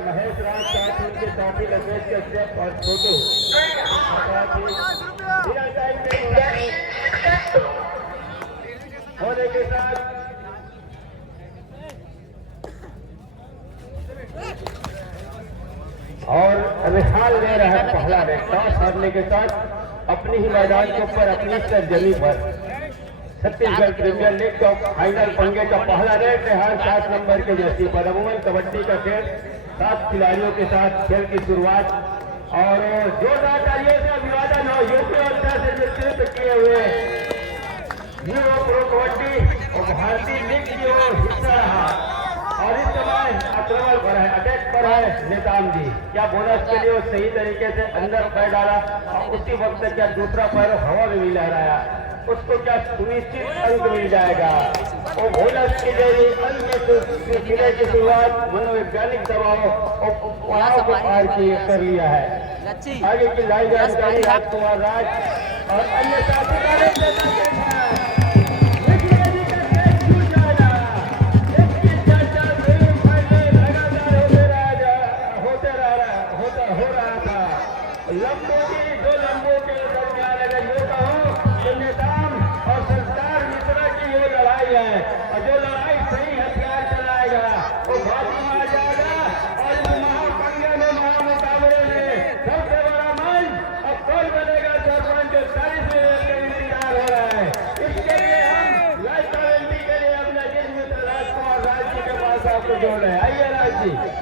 महेश राज साहब के टॉपी लैंग्वेज के स्टेप और फोटो होने के साथ और रिहाल ले रहा है पहला रेड टॉस हारने के साथ अपनी ही मैदान के ऊपर अपनी सरजमी पर छत्तीसगढ़ प्रीमियर लीग का फाइनल पंगे का पहला रेड रिहाल 7 नंबर के जर्सी पर। अमूमन कबड्डी का खेल 7 खिलाड़ियों के साथ खेल की शुरुआत और जोरदार तालियों से अभिवादन हो यूपी और से नेतृत्व किए हुए यूरो प्रो कबड्डी और भारतीय लीग की ओर हिस्सा रहा और इस समय आक्रमण पर है, अटैक पर है नेताम जी। क्या बोनस के लिए वो सही तरीके से अंदर पैर डाला और उसी वक्त क्या दूसरा पैर हवा में भी लहराया, उसको क्या सुनिश्चित अंक मिल जाएगा। वो बोनस के जरिए अंक सिलसिले की शुरुआत मनोवैज्ञानिक दबाव और पड़ाव को पार कर लिया है। आगे की लाइव जानकारी राजकुमार राज और अन्य साथी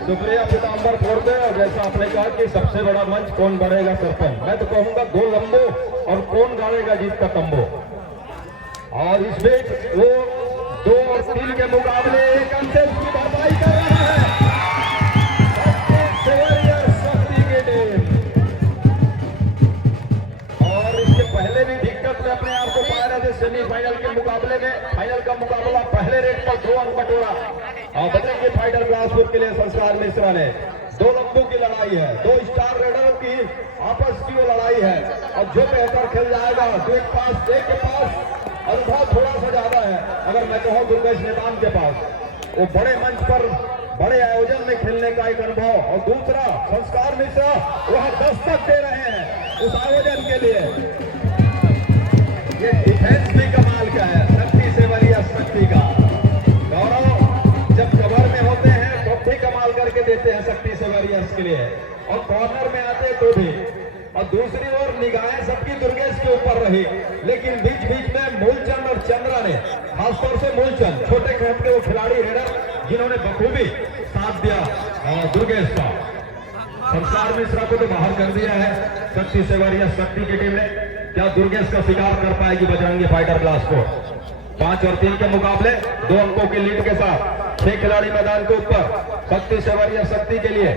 शुक्रिया पीताम्बर फोड़ते। और जैसा आपने कहा कि सबसे बड़ा मंच कौन बनेगा सरपंच, मैं तो कहूंगा 2 लंबो और कौन गाड़ेगा जीत का तंबो। और इस बीच वो 2 और 3 के मुकाबले एक अंतर की भरपाई कर रहा है शक्ति की टीम। और इसके पहले भी दिक्कत में अपने आप को पाया रहे थे सेमीफाइनल के मुकाबले में। फाइनल का मुकाबला पहले रेट पर 2 अंक बटोरा और बदलेंगे फाइटर बिलासपुर के लिए संस्कार मिश्रा ने। 2 लंबों की लड़ाई है, 2 स्टार रेडरों की आपस की वो लड़ाई है और जो बेहतर खेल जाएगा तो एक के पास अनुभव थोड़ा सा ज्यादा है। अगर मैं कहूँ दुर्गेश नेताम के पास वो बड़े मंच पर बड़े आयोजन में खेलने का एक अनुभव और दूसरा संस्कार मिश्रा वह दस्तक दे रहे हैं उस आयोजन के लिए। ये डिफेंस भी कमाल का है शक्ति सेवरिया शक्ति का। गौरव जब कवर में होते हैं तो भी कमाल करके देते हैं शक्ति सेवरियस के लिए और कॉर्नर में आते तो भी। और दूसरी ओर निगाहें सबकी दुर्गेश के ऊपर रही, लेकिन बीच बीच में मूलचंद और चंद्रा ने खासतौर से मूलचंद छोटे खेत के वो खिलाड़ी रेडर जिन्होंने बखूबी साथ दिया दुर्गेश का। संस्कार मिश्रा को तो बाहर कर दिया है शक्ति सेवरियस शक्ति की टीम ने। क्या दुर्गेश का शिकार कर पाएगी बजरंगी फाइटर बिलासपुर। 5 और 3 के मुकाबले 2 अंकों की लीड के साथ 6 खिलाड़ी मैदान के ऊपर। शक्ति सेवरिया शक्ति के लिए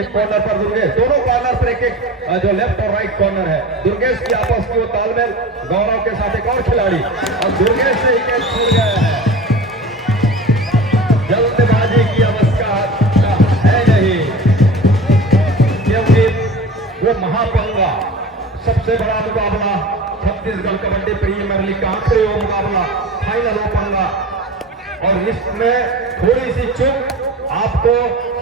एक कॉर्नर पर दुर्गेश, दोनों कॉर्नर पर एक जो लेफ्ट और राइट कॉर्नर है दुर्गेश की आपस की वो तालमेल। गौरव के साथ एक और खिलाड़ी और दुर्गेश से ही कैच छूट गया है। जल्दबाजी की अवस्था है नहीं क्योंकि वो महापंगा सबसे बड़ा मुकाबला छत्तीसगढ़ कबड्डी प्रीमियर लीग का आखिरी वो मुकाबला फाइनल वो पंगा और इसमें थोड़ी सी चूक आपको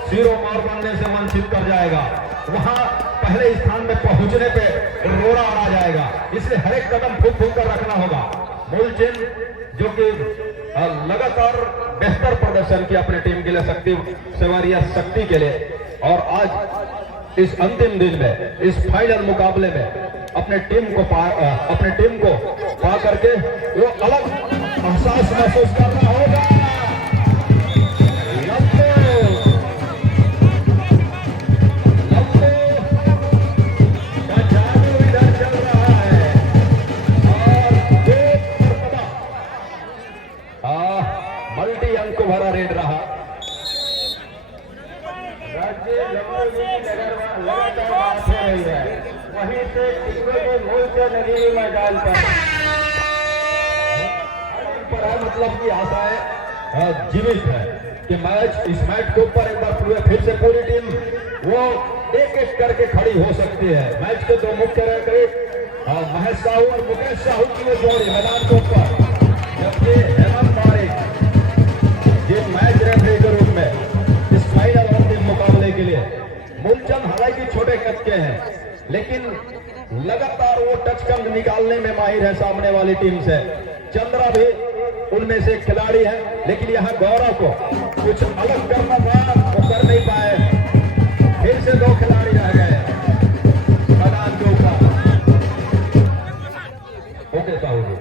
जीरो मार बनने से वंचित कर जाएगा। वहां पहले स्थान में पहुंचने पे रोड़ा आ जाएगा, इसलिए हर एक कदम फूक फूक कर रखना होगा। मूलचंद जो कि लगातार बेहतर प्रदर्शन किया अपनी टीम के लिए शक्ति सेवरिया शक्ति के लिए और आज इस अंतिम दिन में इस फाइनल मुकाबले में अपने टीम को पा करके वो अलग एहसास महसूस करना होगा। मल्टी अंक को भरा रेड रहा। वहीं से मूलचंद नदी मैदान पर मतलब की आशाएं जीवित है कि मैच इस मैच के ऊपर एक बार फिर से पूरी टीम वो एक एक करके खड़ी हो सकती है। मैच के 2 मुख्य रेफरी महेश साहू और मुकेश साहू की वो जोड़ी मैदान के ऊपर, जबकि हेमंत पारिक जिन मैच रेफरी के रूप में के। मूलचंद हालांकि छोटे कद के हैं, लेकिन लगातार वो टच कंद निकालने में माहिर है सामने वाली टीम से। चंद्रा भी उनमें से एक खिलाड़ी है, लेकिन यहाँ गौरव को कुछ अलग करना था, वो कर नहीं पाए। फिर से 2 खिलाड़ी रह गए मैदान के ऊपर। ओके साहू जी,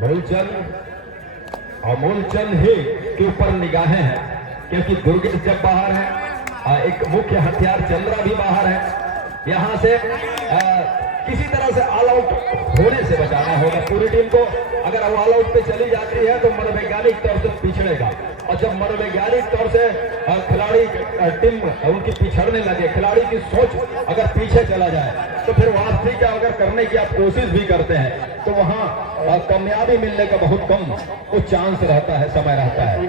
मूलचंद और मूलचंद ही के ऊपर निगाहें हैं, क्योंकि दुर्गेश जब बाहर है, एक मुख्य हथियार चंद्रा भी बाहर है। यहां से किसी तरह से ऑल आउट होने से बचाना होगा पूरी टीम को। अगर वो ऑल आउट पे चली जाती है तो मनोवैज्ञानिक तौर से पिछड़ेगा, और जब मनोवैज्ञानिक तौर से खिलाड़ी टीम उनकी पिछड़ने लगे, खिलाड़ी की सोच अगर पीछे चला जाए, तो फिर वापसी क्या अगर करने की आप कोशिश भी करते हैं तो वहां कामयाबी मिलने का बहुत कम वो चांस रहता है, समय रहता है।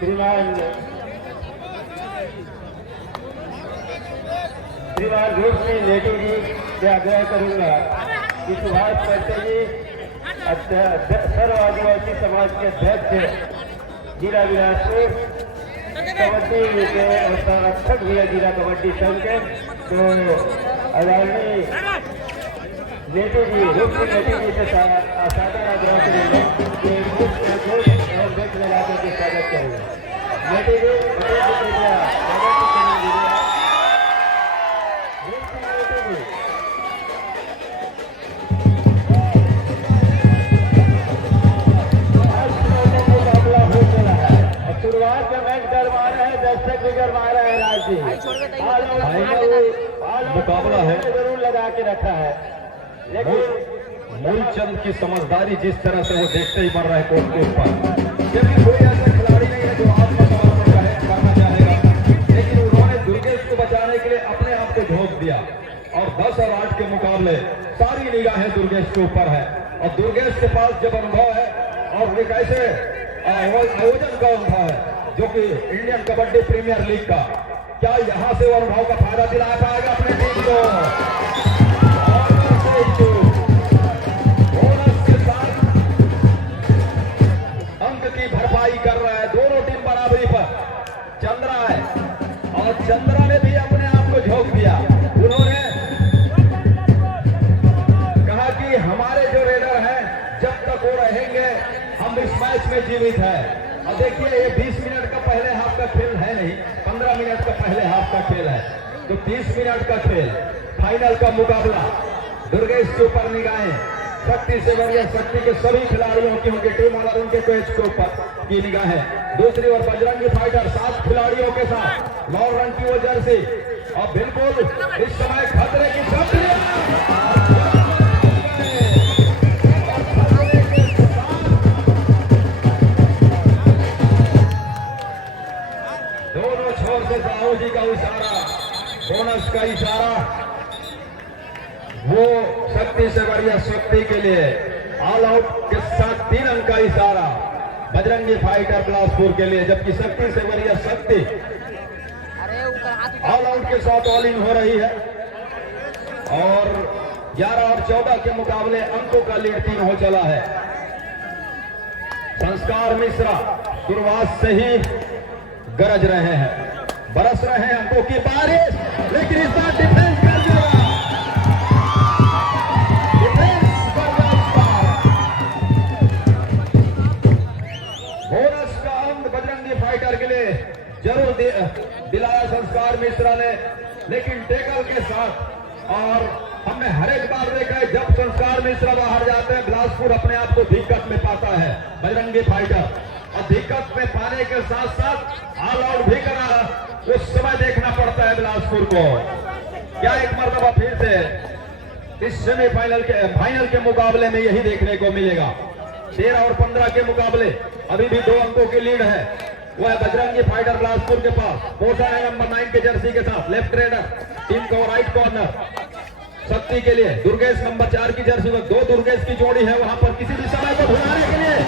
श्रीमान रूप सिंह लेटू जी से आग्रह करूंगा कि सुभाष करते जी सर्व आदिवासी समाज के अध्यक्ष जिला बिलासपुर कबड्डी के संरक्षक भी है जिला कबड्डी संघ के, तो आदरणीय लेटू जी रूप सिंह लेटू जी से सादर आग्रह करेंगे कि और बेच लगा करके स्वागत करेंगे। लेटू जी शुरुआत में मैच गरमा रहे हैं, दर्शक भी गरमा रहे हैं। राज मुकाबला है, जरूर लगा के रखा है, लेकिन मूलचंद की समझदारी जिस तरह से वो देखते ही बढ़ रहा है कोर्ट के ऊपर, क्योंकि कोई ऐसा खिलाड़ी नहीं है जो आत्मसमर्पण करना चाहेगा, लेकिन उन्होंने दुर्गेश को बचाने के लिए अपने आप को झोंक दिया। और 10 और 8 के मुकाबले सारी निगाहें दुर्गेश के ऊपर है, और दुर्गेश के पास जब अनुभव है और एक ऐसे आयोजन का अनुभव है जो कि इंडियन कबड्डी प्रीमियर लीग का, क्या यहां से वो अनुभव का फायदा दिला पाएगा अपने टीम को? बोनस के साथ अंक की भरपाई कर रहा है, दोनों टीम बराबरी पर। चंद्रा है और चंद्रा ने भी अपने आप को झोंक दिया। उन्होंने कहा कि हमारे जो रेडर हैं जब तक वो रहेंगे हम इस मैच में जीवित है। और देखिए ये 20 मिनट का पहले हाफ का खेल है नहीं, 15 मिनट का पहले हाफ का खेल है, तो 30 मिनट का खेल, फाइनल का मुकाबला। दुर्गेश के ऊपर निगाहें, शक्ति से बढ़िया शक्ति के सभी खिलाड़ियों की, उनकी टीम और उनके कोच के ऊपर की निगाहें। दूसरी ओर बजरंगी फाइटर 7 खिलाड़ियों के साथ, लाल रंग की वो जर्सी, और बिल्कुल इस समय खतरे की शक्ति साहू जी का इशारा, बोनस का इशारा, वो शक्ति से बढ़िया शक्ति के लिए ऑल आउट के साथ 3 अंक का इशारा बजरंगी फाइटर बिलासपुर के लिए, जबकि शक्ति से बढ़िया शक्ति ऑल आउट के साथ ऑल इन हो रही है। और 11 और 14 के मुकाबले अंकों का लीड 3 हो चला है। संस्कार मिश्रा शुरुआत से ही गरज रहे हैं, बरस रहे हैं अंकों की बारिश, लेकिन इस बार डिफेंस कर दिया, डिफेंस कर दिया इस बार। बोनस का अंक बजरंगी फाइटर के लिए जरूर दिलाया संस्कार मिश्रा ने, लेकिन टेकल के साथ। और हमने हर एक बार देखा है जब संस्कार मिश्रा बाहर जाते हैं बिलासपुर अपने आप को दिक्कत में पाता है बजरंगी फाइटर, और दिक्कत में पाने के साथ साथ ऑल आउट भी करा, उस समय देखना पड़ता है बिलासपुर को। क्या एक मरतबा फिर से इस सेमीफाइनल के फाइनल के मुकाबले में यही देखने को मिलेगा। 13 और 15 के मुकाबले अभी भी 2 अंकों की लीड है, वो है बजरंगी फाइटर बिलासपुर के पास। पोसा है नंबर 9 के जर्सी के साथ, लेफ्ट रेडर टीम को राइट कॉर्नर शक्ति के लिए। दुर्गेश नंबर 4 की जर्सी में 2 दुर्गेश की जोड़ी है वहां पर किसी भी समय को भुलाने के लिए।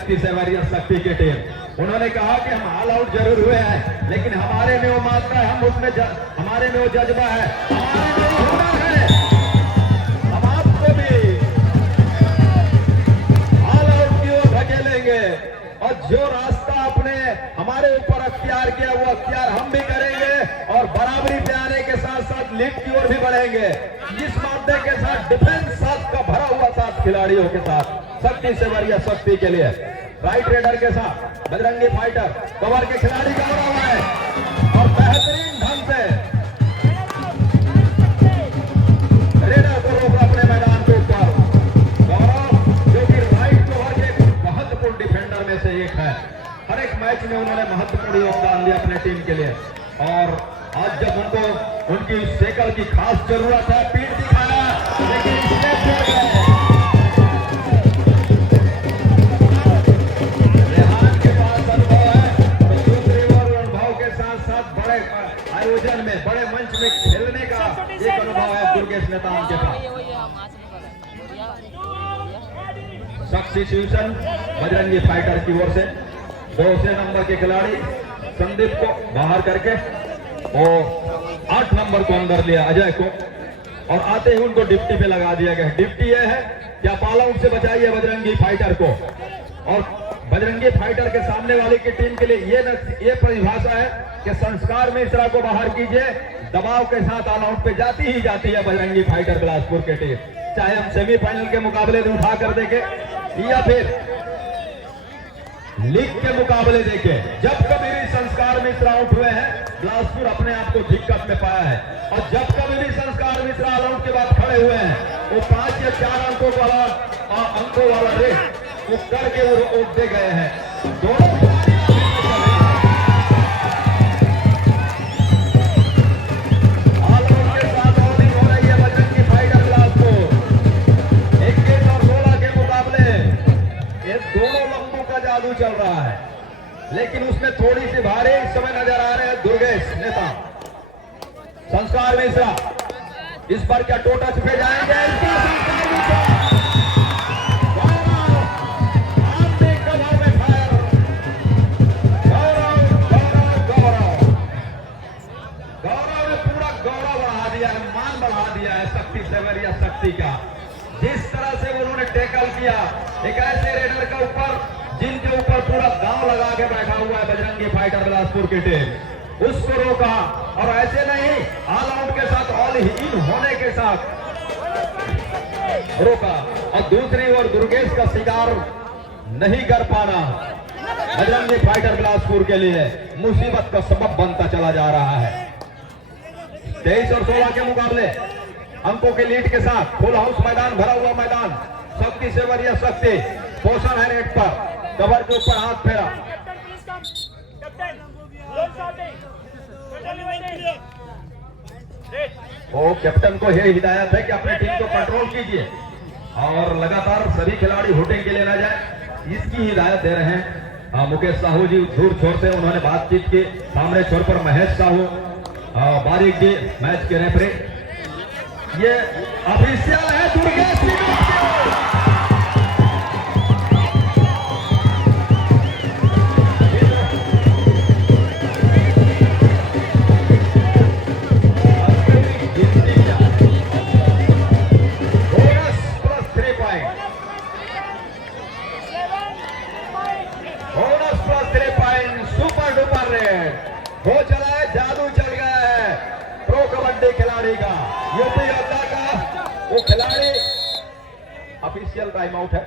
शक्ति से वॉरियर शक्ति की टीम। उन्होंने कहा कि हम ऑल आउट जरूर हुए हैं, लेकिन हमारे में वो मात्रा है, हम उसमें हमारे में वो जज्बा है, हमारे में वो हुनर है। हम आपको भी ऑल आउट की ओर धकेलेंगे और जो रास्ता आपने हमारे ऊपर अख्तियार किया वो अख्तियार हम भी करेंगे और बराबरी पे आने के साथ साथ लीड की ओर भी बढ़ेंगे। इस मामले के साथ डिफेंस साथ का भरा हुआ साथ खिलाड़ियों के साथ शक्ति से वॉरियर शक्ति के लिए राइट रेडर के साथ बजरंगी फाइटर कवर के खिलाड़ी का बना हुआ है और बेहतरीन ढंग से रेडर को रोक अपने मैदान के ऊपर। गौरव जो कि राइट कवर के महत्वपूर्ण डिफेंडर में से एक है, हर एक मैच में उन्होंने महत्वपूर्ण योगदान दिया अपने टीम के लिए और आज जब उनको उनकी शेकल की खास जरूरत है पीठ दिखाना, लेकिन इसने छोड़ गए। रेहान के पास अनुभव है तो दूसरी ओर अनुभव के साथ साथ बड़े आयोजन में बड़े मंच में खेलने का एक अनुभव है दुर्गेश नेताम के पास। सब्स्टिट्यूशन बजरंगी फाइटर की ओर से दूसरे नंबर के खिलाड़ी संदीप को बाहर करके और 8 नंबर को अंदर लिया अजय को और आते ही उनको डिप्टी पे लगा दिया गया। डिप्टी यह है कि आप ऑल आउट से बचाइए बजरंगी फाइटर को और बजरंगी फाइटर के सामने वाले की टीम के लिए ये परिभाषा है कि संस्कार मिश्रा को बाहर कीजिए। दबाव के साथ ऑल आउट पे जाती ही जाती है बजरंगी फाइटर बिलासपुर के टीम, चाहे हम सेमीफाइनल के मुकाबले में उठा कर देखें या फिर लीग के मुकाबले देखे। जब कभी भी संस्कार मिश्रा आउट हुए हैं बिलासपुर अपने आप को दिक्कत में पाया है और जब कभी भी संस्कार मिश्रा ऑल आउट के बाद खड़े हुए हैं वो 5 या 4 अंकों वाला रेस वो करके वो रोक दे गए हैं। दोनों ऑल आउट के साथ बॉलिंग हो रही है बजरंगी फाइटर बिलासपुर। 21 और 16 के मुकाबले ये दोनों लंबू का जादू चल रहा है, लेकिन उसमें थोड़ी सी भारी इस समय नजर आ रहे हैं दुर्गेश नेता संस्कार मिश्रा। इस पर क्या टो टच पे जाएंगे? शक्ति से वॉरियर शक्ति का जिस तरह से उन्होंने टैकल किया एक ऐसे रेडर के ऊपर जिनके ऊपर पूरा गांव लगा के बैठा हुआ है बजरंगी फाइटर बिलासपुर की टीम, उसको रोका और ऐसे नहीं ऑल आउट के साथ ऑल इन होने के साथ रोका और दूसरी ओर दुर्गेश का शिकार नहीं कर पाना बजरंगी फाइटर बिलासपुर के लिए मुसीबत का सबब बनता चला जा रहा है। 23 और 16 के मुकाबले अंकों के लीड के साथ फुल हाउस मैदान भरा हुआ मैदान शक्ति से वॉरियर शक्ति पोषण है नेट पर कवर के ऊपर हाथ फेरा। वो कैप्टन को यह हिदायत है कि अपनी टीम को कंट्रोल कीजिए और लगातार सभी खिलाड़ी हुटिंग के लिए न जाए, इसकी हिदायत दे रहे हैं मुकेश साहू जी दूर छोर से। उन्होंने बातचीत की सामने छोर पर महेश साहू बारीक जी मैच के रेफरी। ये ऑफिशियल है दुर्गेश सुपर डुपर रेड हो चला है, जादू चल गया है प्रो कबड्डी खिलाड़ी का, यूपी योद्धा का वो खिलाड़ी। ऑफिशियल टाइम आउट है।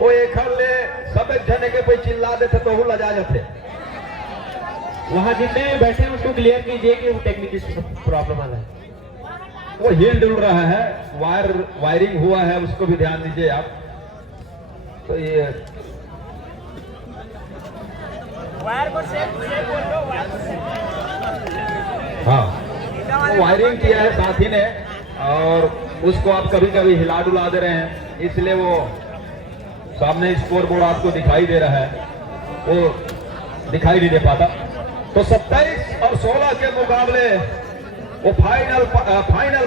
वो एक हल्ले सब जने के कोई चिल्ला देते तो वो लजा जाते। वहां जितने बैठे हैं उसको क्लियर कीजिए कि वो टेक्निकल प्रॉब्लम आ रहा है। वो हिल डुल रहा है, वायरिंग हुआ है, उसको भी ध्यान दीजिए आप। तो ये वायर को सेट बोल दो, हाँ वायरिंग किया है साथी ने और उसको आप कभी कभी हिला डुला दे रहे हैं, इसलिए वो सामने स्कोर बोर्ड आपको दिखाई दे रहा है, वो दिखाई नहीं दे पाता। तो 27 और 16 के मुकाबले वो फाइनल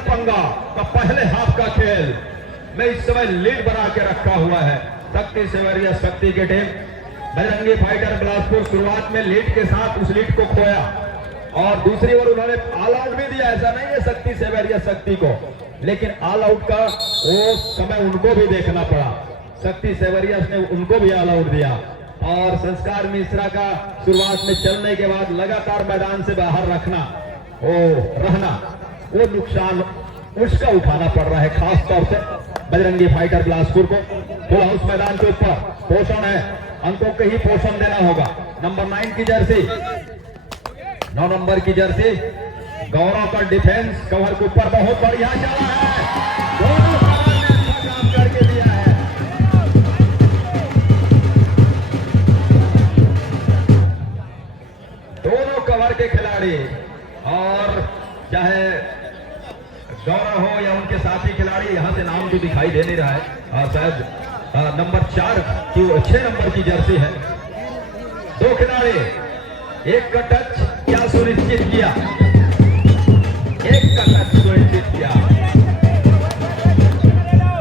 पंगा का पहले हाफ का खेल में इस समय लीड बना के रखा हुआ है शक्ति सेवरिया शक्ति की टीम। बजरंगी फाइटर बिलासपुर शुरुआत में लीड के साथ उस लीड को खोया और दूसरी ओर उन्होंने ऑल आउट भी दिया। ऐसा नहीं है शक्ति सेवरिया शक्ति को, लेकिन ऑल आउट का वो समय उनको भी देखना पड़ा। शक्ति सेवरिया ने उनको भी ऑल आउट दिया और संस्कार मिश्रा का शुरुआत में चलने के बाद लगातार मैदान से बाहर रहना वो नुकसान उसका उठाना पड़ रहा है, खास तौर से बजरंगी फाइटर बिलासपुर को। फुल हाउस मैदान के ऊपर पोषण है, अंकों के ही पोषण देना होगा। नंबर 9 की जर्सी, 9 नंबर की जर्सी गौरव का डिफेंस कवर के ऊपर बहुत बढ़िया चला है, दोनों कवर ने अच्छा काम करके दिया है। दोनों कवर के खिलाड़ी, और चाहे गौरव हो या उनके साथी खिलाड़ी, यहां से नाम भी दिखाई दे नहीं रहा है, शायद नंबर 4 की 6 नंबर की जर्सी है। दो खिलाड़ी, एक का टच क्या सुनिश्चित किया, एक का टच सुनिश्चित किया।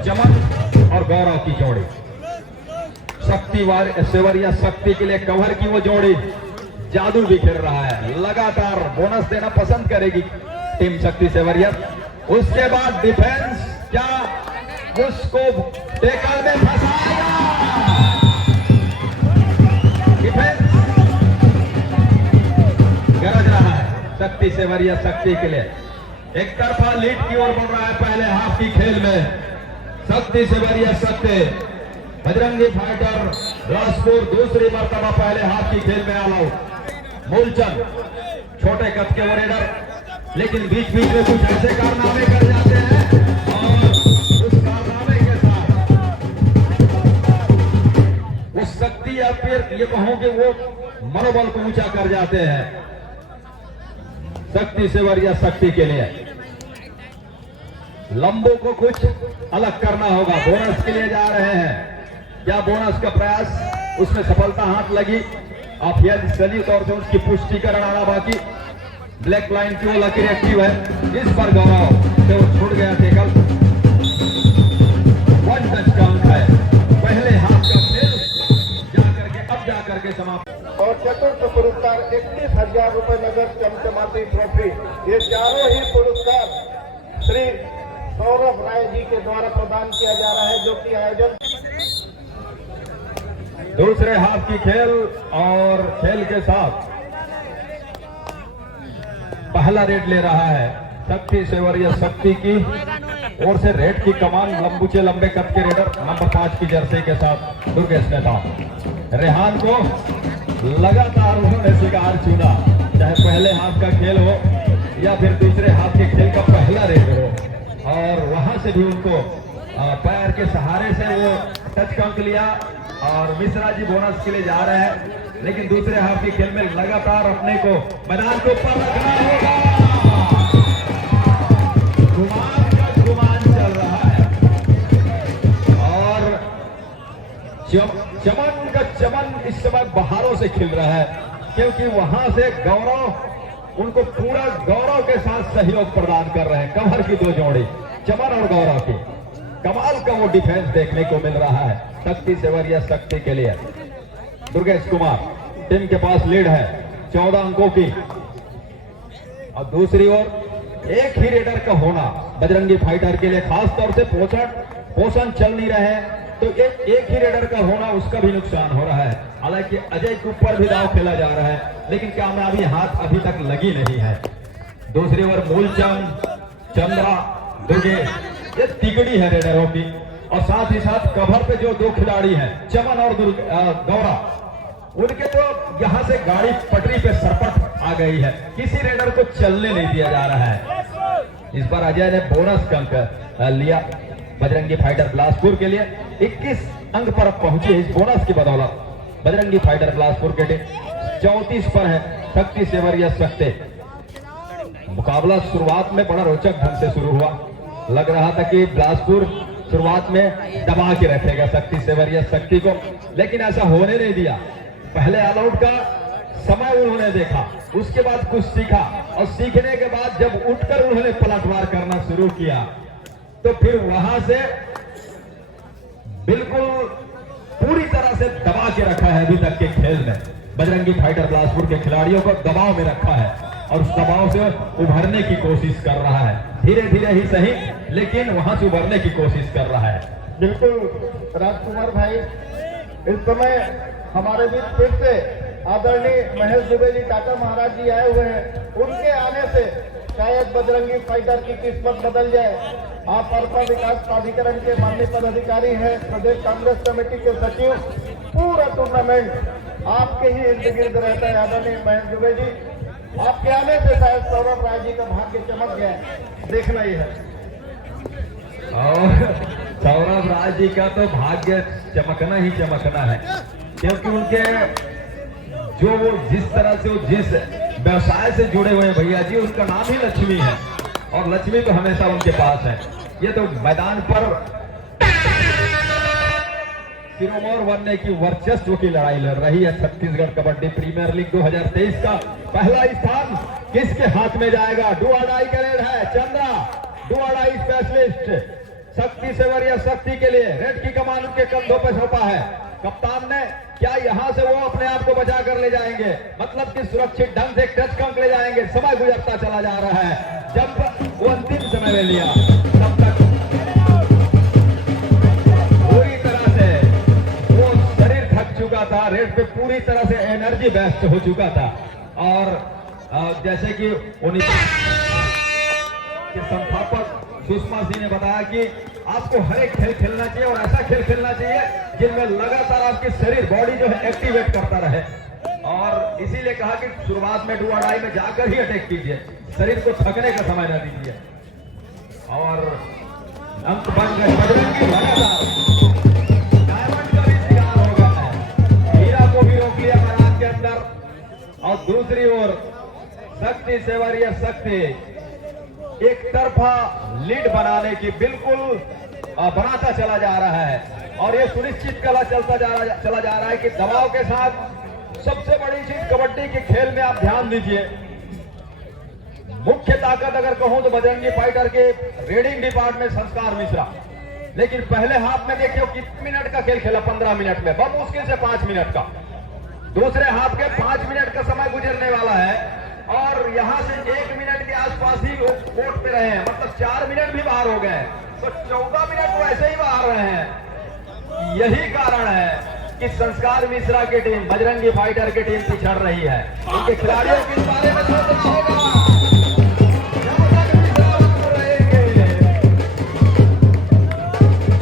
चमन और गौरव की जोड़ी, शक्ति सेवरिया शक्ति के लिए कवर की वो जोड़ी जादू बिखेर रहा है। लगातार बोनस देना पसंद करेगी टीम शक्ति सेवरिया। उसके बाद डिफेंस क्या उसको टेकल में फंसाएगा, डिफेंस गरज रहा है शक्ति सेवरिया शक्ति के लिए। एक तरफा लीड की ओर बढ़ रहा है पहले हाफ की खेल में शक्ति सेवरिया शक्ति। बजरंगी फाइटर बिलासपुर दूसरी मर्तबा पहले हाफ की खेल में ऑल आउट। मूलचंद छोटे कद के रेडर, लेकिन बीच बीच में कुछ ऐसे कारनामे कर जाते हैं और उस कारनामे के साथ वो शक्ति या फिर ये कहूं कि वो मनोबल को ऊंचा कर जाते हैं शक्ति सेवरिया शक्ति के लिए। लंबो को कुछ अलग करना होगा, बोनस के लिए जा रहे हैं, क्या बोनस का प्रयास उसमें सफलता हाथ लगी, ऑफिशियली तौर से उसकी पुष्टिकरण आना बाकी। ब्लैक लाइन की वो लकीर एक्टिव है, इस पर गौरव से वो छूट गया टेकल। 1 टच का अंक है, पहले हाथ का खेल जाकर के समाप्त। और चतुर्थ पुरस्कार 31,000 रुपए नगद चमचमाती ट्रॉफी। ये चारों ही पुरस्कार श्री सौरभ राय जी के द्वारा प्रदान किया जा रहा है, जो कि आयोजन दूसरे हाफ की खेल और खेल के साथ पहला रेड ले रहा है शक्ति सेवरिया शक्ति की ओर से। रेड की कमान लंबूचे लंबे कद के रेडर नंबर 5 की जर्सी के साथ दुर्गेश नेता। रेहान को लगातार उन्होंने शिकार चुना, चाहे पहले हाफ का खेल हो या फिर दूसरे हाफ के खेल का पहला रेड हो, और वहां से भी उनको पैर के सहारे से वो टच का अंक लिया और मिश्रा जी बोनस के लिए जा रहे हैं। लेकिन दूसरे हाफ की खेल में लगातार अपने को मैदान के ऊपर रखना होगा। गुमान चल रहा है और चमन का चमन इस समय बाहरों से खिल रहा है, क्योंकि वहां से गौरव उनको पूरा गौरव के साथ सहयोग प्रदान कर रहे हैं। कमर की दो जोड़ी चमन और गौरव की, कमाल का वो डिफेंस देखने को मिल रहा है शक्ति सेवरिया शक्ति के लिए। दुर्गेश कुमार टीम के पास लीड है 14 अंकों की, और दूसरी ओर एक ही रेडर का होना बजरंगी फाइटर के लिए, खास तौर से पोषण चल नहीं रहे तो एक ही रेडर का होना उसका भी नुकसान हो रहा है। हालांकि अजय के ऊपर भी दाव खेला जा रहा है, लेकिन कामयाबी हाथ अभी तक लगी नहीं है। दूसरी ओर मूलचंद, चंद्रा, दुर्गेश, ये तिगड़ी है रेडरों की, और साथ ही साथ कवर पे जो दो खिलाड़ी हैं चमन और गौरव, उनके तो यहां से गाड़ी पटरी पे सरपट आ गई है, किसी रेडर को चलने नहीं दिया जा रहा है। इस बार अजय ने बोनस का अंक लिया बजरंगी फाइटर बिलासपुर के लिए, 21 अंक पर पहुंची इस बोनस की बदौलत बजरंगी फाइटर बिलासपुर के टीम 34 पर है शक्ति सेवरिया शक्ति। मुकाबला शुरुआत में बड़ा रोचक ढंग से शुरू हुआ, लग रहा था कि बिलासपुर शुरुआत में दबा के रखेगा शक्ति सेवरिया शक्ति को, लेकिन ऐसा होने नहीं दिया। पहले ऑल आउट का समय उन्होंने देखा, उसके बाद कुछ सीखा, और सीखने के बाद जब उठकर उन्होंने पलटवार करना शुरू किया तो फिर वहां से बिल्कुल पूरी तरह से दबा के रखा है। अभी तक के खेल में बजरंगी फाइटर बिलासपुर के खिलाड़ियों को दबाव में रखा है और उस दबाव से उभरने की कोशिश कर रहा है, धीरे धीरे ही सही, लेकिन वहां से उभरने की कोशिश कर रहा है। बिल्कुल राजकुमार भाई, इस समय हमारे बीच फिर से आदरणीय महेश दुबे जी टाटा महाराज जी आए हुए हैं। उनके आने से शायद बजरंगी फाइटर की किस्मत बदल जाए। आप अरपा विकास प्राधिकरण के माननीय पदाधिकारी हैं, प्रदेश कांग्रेस कमेटी के सचिव, पूरा टूर्नामेंट आपके ही इर्द गिर्द रहता है। आदरणीय महेश दुबे जी, आपके आने से शायद सौरभ राय जी का भाग्य चमक गया है, देखना ही है। और सौरभ राय जी का तो भाग्य चमकना ही चमकना है, क्योंकि उनके जो वो जिस तरह से वो जिस व्यवसाय से जुड़े हुए हैं भैया जी, उनका नाम ही लक्ष्मी है और लक्ष्मी तो हमेशा उनके पास है। ये तो मैदान पर सिरोमौर बनने की वर्चस्व की लड़ाई लड़ रही है। छत्तीसगढ़ कबड्डी प्रीमियर लीग 2023 का पहला स्थान किसके हाथ में जाएगा? डू और डाई का रेड है। चंद्रा डू और डाई स्पेशलिस्ट शक्ति सेवरिया शक्ति के लिए रेड की कमान उनके कंधों पर सौंपा है कप्तान ने। क्या यहां से वो अपने आप को बचा कर ले जाएंगे, मतलब कि सुरक्षित ढंग से टच कंक ले जाएंगे? समय गुजरता चला जा रहा है। जब वो अंतिम समय में लिया तब तक पूरी तरह से वो शरीर थक चुका था, रेड पे पूरी तरह से एनर्जी वेस्ट हो चुका था। और जैसे कि उन्हीं के संस्थापक सुषमा सिंह ने बताया कि आपको हर एक खेल खेलना चाहिए और ऐसा खेल खेलना चाहिए जिनमें लगातार आपकी शरीर बॉडी जो है एक्टिवेट करता रहे, और इसीलिए कहा कि शुरुआत में डू और डाई में जाकर ही अटैक कीजिए, शरीर को थकने का समय न दीजिए। और अंक बन गए बजरंगी डायमंड का भी शिकार हो गया है, हीरा को भी रोक लिया मैदान के अंदर। और दूसरी ओर शक्ति सेवरिया शक्ति एक तरफा लीड बनाने की बिल्कुल बनाता चला जा रहा है, और ये सुनिश्चित चला जा रहा है कि दबाव के साथ सबसे बड़ी चीज कबड्डी के खेल में आप ध्यान दीजिए, मुख्य ताकत अगर कहूं तो बजरंगी फाइटर के रीडिंग डिपार्टमेंट संस्कार मिश्रा, लेकिन पहले हाफ में देखिए कितने मिनट का खेल खेला, 15 मिनट में, बहुत मुश्किल से 5 मिनट का। दूसरे हाफ के 5 मिनट का समय गुजरने वाला है और यहां से 1 मिनट के आसपास ही कोर्ट पे रहे हैं, मतलब 4 मिनट भी बाहर हो गए, तो 14 मिनट वो ऐसे ही बाहर रहे हैं। यही कारण है कि संस्कार मिश्रा की टीम, बजरंगी फाइटर की टीम पिछड़ रही है। उनके खिलाड़ियों के बारे में सोचना होगा,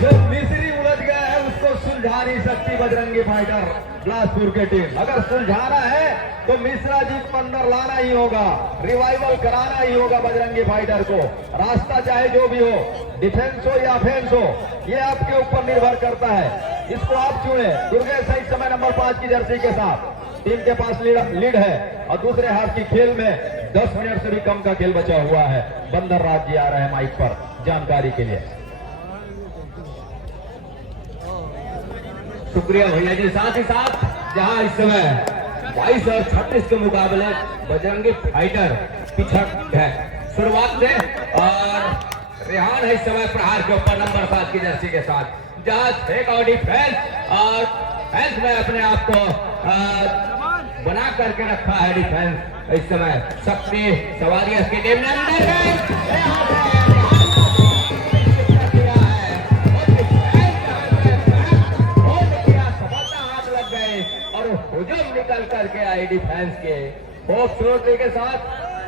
जो मिस्री उलझ गया है उसको सुलझा नहीं सकती बजरंगी फाइटर बिलासपुर की टीम। अगर सुलझाना है तो मिश्रा जी को अंदर लाना ही होगा, रिवाइवल कराना ही होगा बजरंगी फाइटर को। रास्ता चाहे जो भी हो, डिफेंस हो या ऑफेंस हो, ये आपके ऊपर निर्भर करता है, इसको आप चुने। दुर्गेश इस समय नंबर 5 की जर्सी के साथ टीम के पास लीड है, और दूसरे हाफ की खेल में 10 मिनट से भी कम का खेल बचा हुआ है। बंदर राज जी आ रहे हैं माइक पर जानकारी के लिए। शुक्रिया भैया जी। साथ ही साथ जहां इस समय 22 और 36 के मुकाबले बजरंगी फाइटर पिछड़ है शुरुआत से, और रेहान है इस समय प्रहार के ऊपर नंबर 7 की जर्सी के साथ, जहां एक और डिफेंस और डिफेंस में अपने आप को बना करके रखा है। डिफेंस इस समय शक्ति सवारिया की टीम ने अंदर निकल करके आई डिफेंस के खूबसूरती के साथ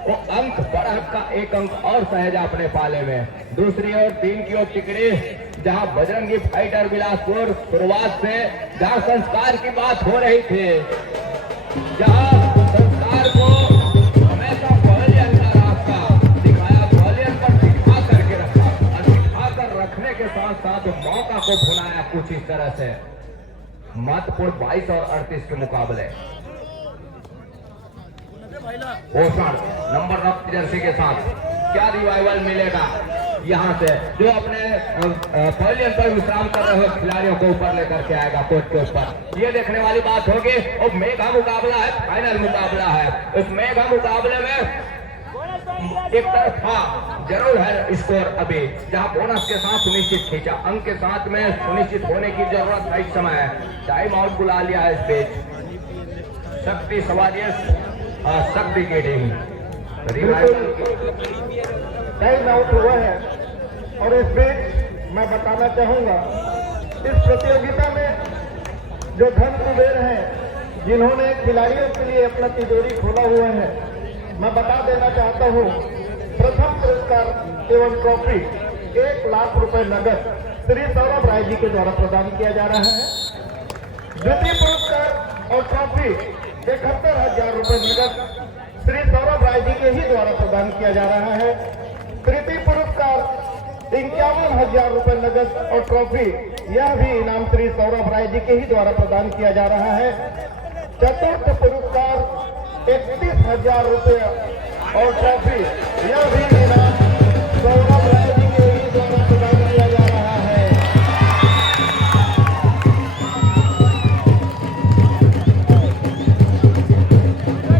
वो अंक बढ़त का 1 अंक और सहजा अपने पाले में। दूसरी ओर 3 की ओर टिकड़ी, जहां बजरंगी फाइटर बिलासपुर शुरुआत से जहां संस्कार की बात हो रही थी, जहां संस्कार को हमेशा ग्वालियर का रास्ता दिखाया, ग्वालियर पर दिखा करके रखा और दिखा कर रखने के साथ साथ मौका को भुलाया कुछ इस तरह से। महत्वपूर्ण 22 और 38 के मुकाबले पोषण नंबर 9 जर्सी के साथ क्या रिवाइवल मिलेगा? यहाँ से जो अपने पवेलियन पर विश्राम कर रहे हो खिलाड़ियों को ऊपर लेकर के आएगा कोर्ट के ऊपर। ये देखने वाली बात होगी। और मेगा मुकाबला है, फाइनल मुकाबला है। उस मेगा मुकाबले में एक तरफा जरूर है स्कोर अभी, जहां बोनस के साथ सुनिश्चित खींचा, अंक के साथ में सुनिश्चित होने की जरूरत है इस समय। टाइम आउट बुला लिया है इस बीच शक्ति सवारिया शक्ति की टीम टाइम आउट हुआ है। और इस बीच मैं बताना चाहूंगा, इस प्रतियोगिता में जो धन कुबेर हैं जिन्होंने खिलाड़ियों के लिए अपना तिजोरी खोला हुआ है, मैं बता देना चाहता हूं, प्रथम पुरस्कार एवं ट्रॉफी 1 लाख रुपए नगद श्री सौरभ राय जी के द्वारा प्रदान किया जा रहा है। द्वितीय पुरस्कार और ट्रॉफी 71,000 रुपए नगद श्री सौरभ राय जी के ही द्वारा प्रदान किया जा रहा है। तृतीय पुरस्कार 51,000 रुपए नगद और ट्रॉफी, यह भी इनाम श्री सौरभ राय जी के ही द्वारा प्रदान किया जा रहा है। चतुर्थ पुरस्कार 31,000 रुपये और ट्रॉफी, यह भी इनाम सौरभ राय जी के ही द्वारा प्रदान किया जा रहा है।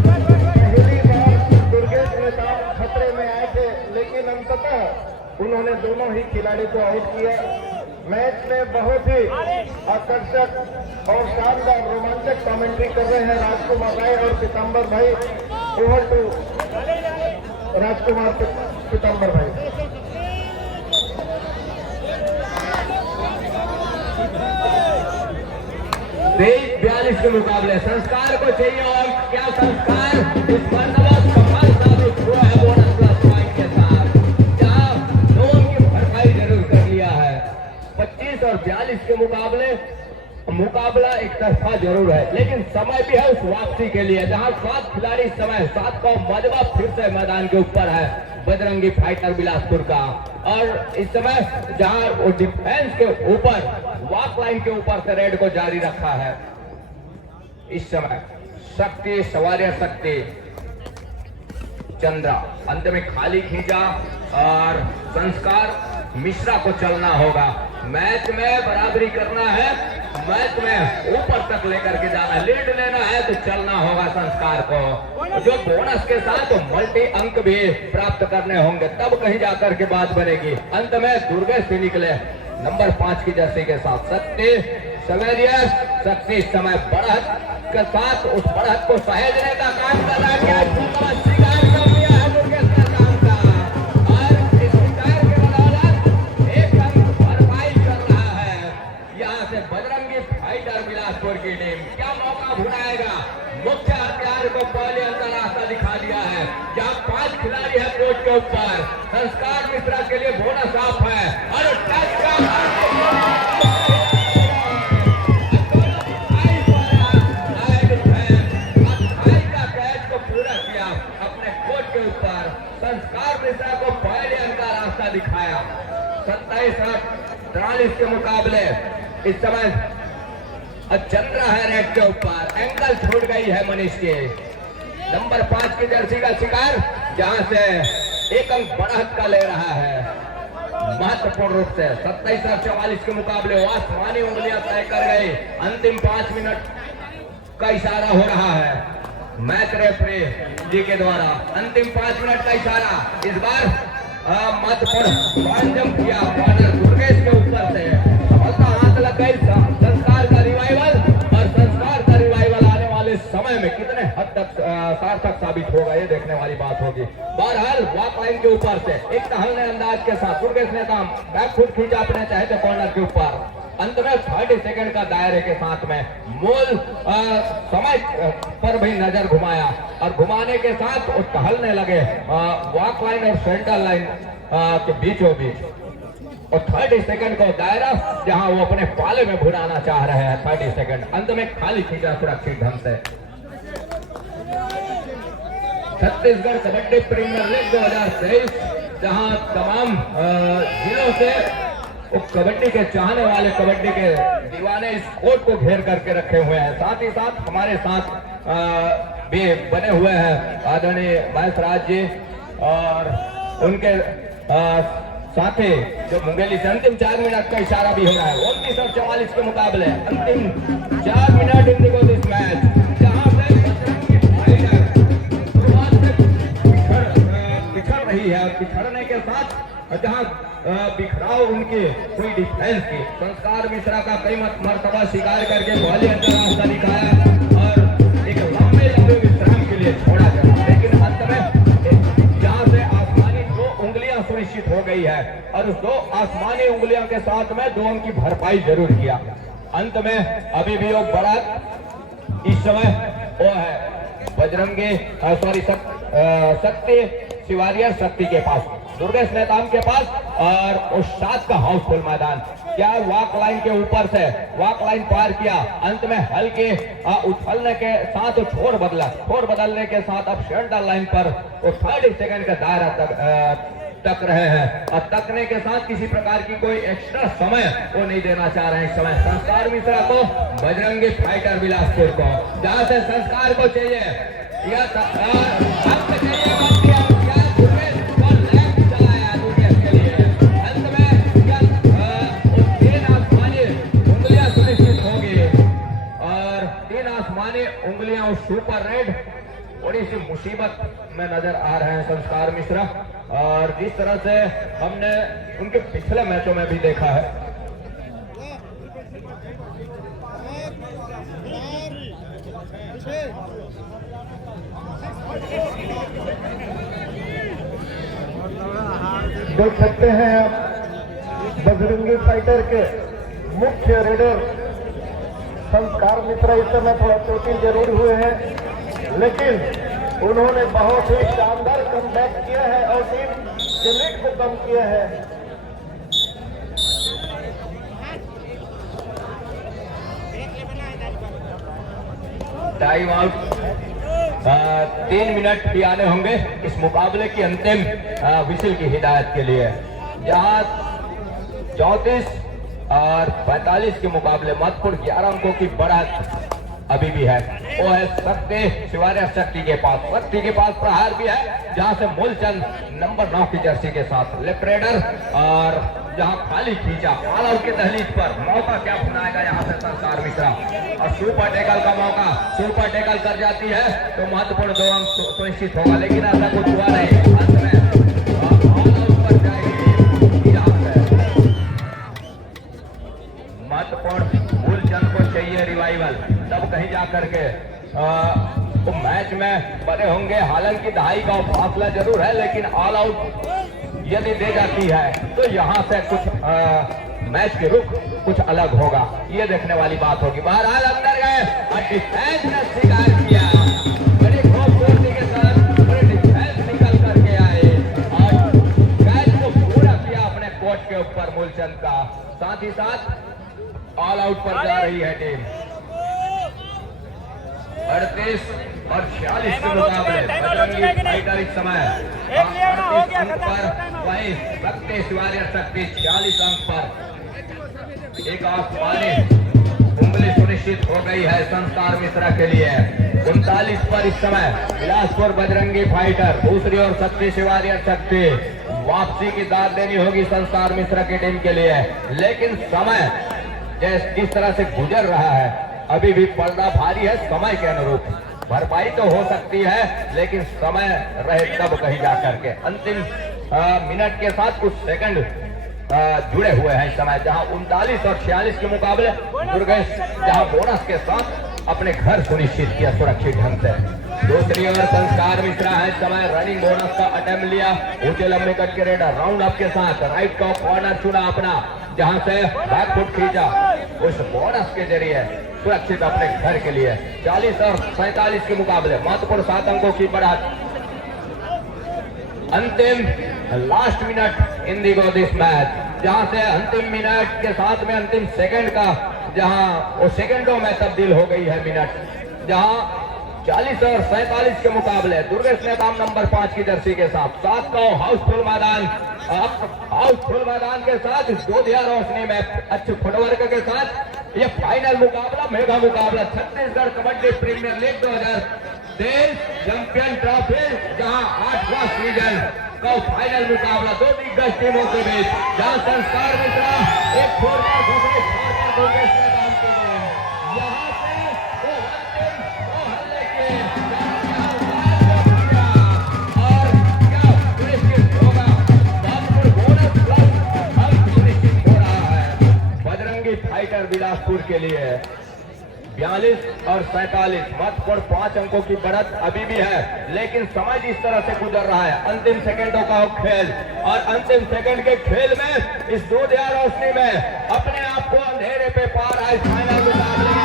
पहली बार दुर्गेश नेता खतरे में आए थे, लेकिन अंततः उन्होंने दोनों ही खिलाड़ी को आउट किया। मैच में बहुत ही आकर्षक और शानदार रोमांचक कमेंट्री कर रहे हैं राजकुमार राय और पीताम्बर भाई। ओवर टू राजकुमार पीताम्बर भाई। 23-42 के मुकाबले संस्कार को चाहिए। और क्या संस्कार इस मर्तबा सफल साबित हुआ है बोनस प्लस पॉइंट के साथ, जहां नोन की भरपाई जरूर कर लिया है। 25 और 42 के मुकाबला एक तरफा जरूर है, लेकिन समय भी है उस वापसी के लिए, जहां 7 खिलाड़ी इस समय 7 का मजबा फिर से मैदान के ऊपर है बजरंगी फाइटर बिलासपुर का। और इस समय जहां वो डिफेंस के ऊपर वॉक लाइन के ऊपर से रेड को जारी रखा है, इस समय शक्ति सवारिया शक्ति चंद्रा अंत में खाली खींचा और संस्कार मिश्रा को चलना होगा। मैच में बराबरी करना है, मैच में ऊपर तक लेकर के जाना है, लीड लेना है तो चलना होगा संस्कार को। जो बोनस के साथ मल्टी अंक भी प्राप्त करने होंगे, तब कहीं जाकर के बात बनेगी। अंत में दुर्गेश से निकले नंबर 5 की जर्सी के साथ शक्ति सवेरिया शक्ति इस समय बढ़त के साथ उस बढ़त को सहेजने का काम कर रहा है। शिकार कर लिया है दुर्गेश ने काम का, और इस शिकार के बदौलत एक अंक भरपाई कर रहा है यहाँ से बजरंगी फाइटर बिलासपुर की टीम। क्या मौका भुलाएगा? मुख्य हथियार को पहले अंदर रास्ता दिखा दिया है, जहाँ 5 खिलाड़ी है कोर्ट के ऊपर। संस्कार मिश्रा के लिए बोनस ऑफ है और संस्कार मिश्रा को पहले अंक का रास्ता दिखाया। 27-43 के मुकाबले इस समय चंद्रा है रेड के ऊपर, एंगल छूट गई है मनीष के। नंबर 5 की जर्सी का शिकार, जहां से एक अंक बढ़त का ले रहा है महत्वपूर्ण रूप से। 27 और 44 के मुकाबले आसमानी उंगलियां तय कर गई। अंतिम 5 मिनट का इशारा हो रहा है मैच रेफरी जी के द्वारा। अंतिम 5 मिनट का इशारा इस बार महत्वपूर्ण पांचम किया कॉर्नर दुर्गेश के ऊपर से सफलता हाथ लग गई। संस्कार का रिवाइवल, और संस्कार का रिवाइवल आने वाले समय में कितने हद तक सार्थक साबित होगा, ये देखने वाली बात होगी। बहरहाल वॉक लाइन के ऊपर से एक टहलने अंदाज के साथ दुर्गेश ने काम बैकफुट खींचा अपने चाहे तो कॉर्नर के ऊपर। अंत में 30 सेकंड का दायरे के साथ में मूल समय पर भी नजर घुमाया, और घुमाने के साथ वो टहलने लगे वॉक लाइन और सेंटर लाइन के बीचों बीच। और 30 सेकंड का दायरा जहां वो अपने पाले में भुनाना चाह रहे हैं। 30 सेकंड अंत में खाली खींचा सुरक्षित ढंग से। छत्तीसगढ़ कबड्डी प्रीमियर लीग 2023, जहां तमाम जिलों से कबड्डी के चाहने वाले, कबड्डी के दीवाने इस कोर्ट को घेर करके रखे हुए हैं। साथ ही साथ हमारे साथ भी बने हुए हैं आदरणीय महेश राज जी और उनके साथ ही जो मुंगेली से अंतिम 4 मिनट का इशारा भी हो रहा है। 29 और 44 के मुकाबले अंतिम 4 मिनट इंडिगो दिस मैच, जहां से शुरुआत से बिखर रही है और बिखरने के साथ जहां बिखराव उनके कोई डिफेंस की संस्कार मिश्रा का कई मर्तबा शिकार करके ग्वालियर का रास्ता दिखाया और एक लंबे लंबे विश्राम के लिए छोड़ा गया, लेकिन अंत में जहां से आसमानी 2 उंगलियां सुनिश्चित हो गई है और उस 2 आसमानी उंगलियों के साथ में 2 अंक की भरपाई जरूर किया। अंत में अभी भी वो बड़ा इस समय वो है बजरंगी शक्ति शिवारियर शक्ति के पास, दुर्गेश नेताम के पास और उस 7 का हाउसफुल मैदान। क्या वॉक लाइन के ऊपर से वॉक लाइन पार किया, अंत में हल्के उछलने के साथ छोर बदलने के साथ अब शेल्टर लाइन पर वो 30 सेकंड का दायरा तक रहे हैं और तकने के साथ किसी प्रकार की कोई एक्स्ट्रा समय वो नहीं देना चाह रहे हैं इस समय संस्कार मिश्रा को, बजरंगी फाइटर बिलासपुर को, जहां से संस्कार को चाहिए उंगलियां सुपर रेड थोड़ी सी मुसीबत में नजर आ रहे हैं संस्कार मिश्रा, और जिस तरह से हमने उनके पिछले मैचों में भी देखा है देख सकते हैं आप बजरंगी फाइटर के मुख्य रेडर संस्कार मिश्रा इस समय थोड़ा चोटिल जरूर हुए हैं, लेकिन उन्होंने बहुत ही शानदार कमबैक किया है और टीम के लीड को कम किया है। टाइम आउट 3 मिनट भी आने होंगे इस मुकाबले की अंतिम विसिल की हिदायत के लिए, जहां 34 और 45 के मुकाबले महत्वपूर्ण 11 अंकों की बढ़त अभी भी है। वो है शक्ति शिवारियर शक्ति के पास प्रहार भी है, जहां से मूलचंद नंबर 9 की जर्सी के साथ लेफ्ट रेडर और जहां खाली खींचा ऑल आउट के दहलीज पर मौका क्या अपनाएगा यहाँ से संस्कार मिश्रा, और सुपर टैकल का मौका, सुपर टैकल कर जाती है तो महत्वपूर्ण 2 अंक सुनिश्चित होगा, लेकिन ऐसा कुछ हुआ नहीं। अंत में ऑल आउट पर जाएगी, यहाँ से महत्वपूर्ण मूलचंद को चाहिए रिवाइवल, तब कहीं जा करके तो मैच में बने होंगे। हालांकि दहाई का फासला जरूर है, लेकिन ऑल आउट यदि दे जाती है तो यहाँ से कुछ मैच के रुख कुछ अलग होगा, ये देखने वाली बात होगी। बहरहाल अंदर गए और डिफेंस ने शिकार किया, बड़ी खूबसूरती के साथ बड़े डिफेंस निकल करके आए और मैच को पूरा किया अपने कोर्ट के ऊपर मूलचंद का, साथ ही साथ ऑल आउट पर जा रही है टीम। 38 और 46 के मुकाबले बजरंगी फाइटर इस समय 38 अंक पर, वहीं शक्ति शिवारियर शक्ति 46 अंक पर। एक आसमानी उंगली सुनिश्चित हो गई है संस्कार मिश्रा के लिए। 39 पर इस समय बिलासपुर बजरंगी फाइटर, दूसरी ओर शक्ति शिवारियर शक्ति। वापसी की दाद देनी होगी संस्कार मिश्रा की टीम के लिए, लेकिन समय जिस तरह से गुजर रहा है अभी भी पर्दा भारी है। समय के अनुरूप भरपाई तो हो सकती है, लेकिन समय रहे तब कहीं जाकर के। अंतिम मिनट के साथ कुछ सेकंड जुड़े हुए हैं इस समय, जहां 39 और 46 के मुकाबले दुर्गेश जहां बोनस के साथ अपने घर सुनिश्चित किया सुरक्षित ढंग से। दूसरी ओर संस्कार मिश्रा है इस समय रनिंग बोनस का अटेम्प्ट लिया, ऊंचे लंबे कट के रेडर राउंड अप के साथ राइट का कॉर्नर चुना अपना, जहां से बैक फुट खींचा, उस बोनस के जरिए सुरक्षित अपने घर के लिए। 40 और 47 के मुकाबले महत्वपूर्ण 7 अंकों की बढ़त। अंतिम last minute Indigo this match, जहां से अंतिम मिनट के साथ में अंतिम सेकंड का जहां वो सेकंडों में तब्दील हो गई है मिनट, जहां 40 और 47 के मुकाबले दुर्गेश नेताम नंबर 5 की जर्सी के साथ 7 का हाउसफुल मैदान, हाउसफुल मैदान के साथ जोधिया रोशनी में अच्छे फुटवर्क के साथ ये फाइनल मुकाबला, मेगा मुकाबला Chhattisgarh kabaddi premier league 2023 champion trophy, जहां 8वां सीजन का फाइनल मुकाबला दो दिग्गज टीमों के बीच, जहां संस्कार मिश्रा एक छोड़कर दूसरे मैदान के लिए यहाँ से वो अंतिम वो हल्ले के और क्या सुनिश्चित होगा, बागपुर बोनस प्लस अब सुनिश्चित हो रहा है बजरंगी फाइटर बिलासपुर के लिए। 42 और 47 महत्वपूर्ण 5 अंकों की बढ़त अभी भी है, लेकिन समय जिस तरह से गुजर रहा है, अंतिम सेकंडों का खेल और अंतिम सेकंड के खेल में इस दूधिया रोशनी में अपने आप को अंधेरे पे पार आज फाइनल मुकाबले